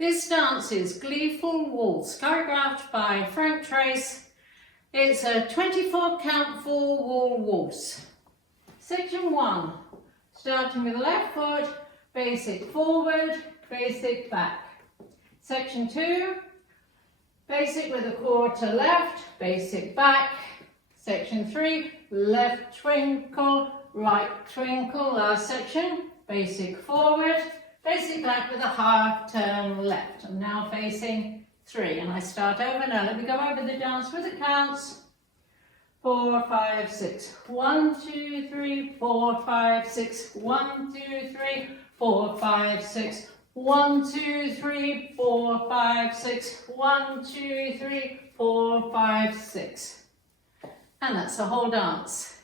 This dance is Gleeful Waltz, choreographed by Frank Trace. It's a 24 count 4-wall waltz. Section 1, starting with the left foot, basic forward, basic back. Section 2, basic with a quarter left, basic back. Section 3, left twinkle, right twinkle. Last section, basic forward, basic back with a half turn left. I'm now facing 3 and I start over. Now let me go over the dance with the counts. 4, 5, 6. 1, 2, 3, 4, 5, 6. 1, 2, 3, 4, 5, 6. 1, 2, 3, 4, 5, 6. 1, 2, 3, 4, 5, 6. And that's the whole dance.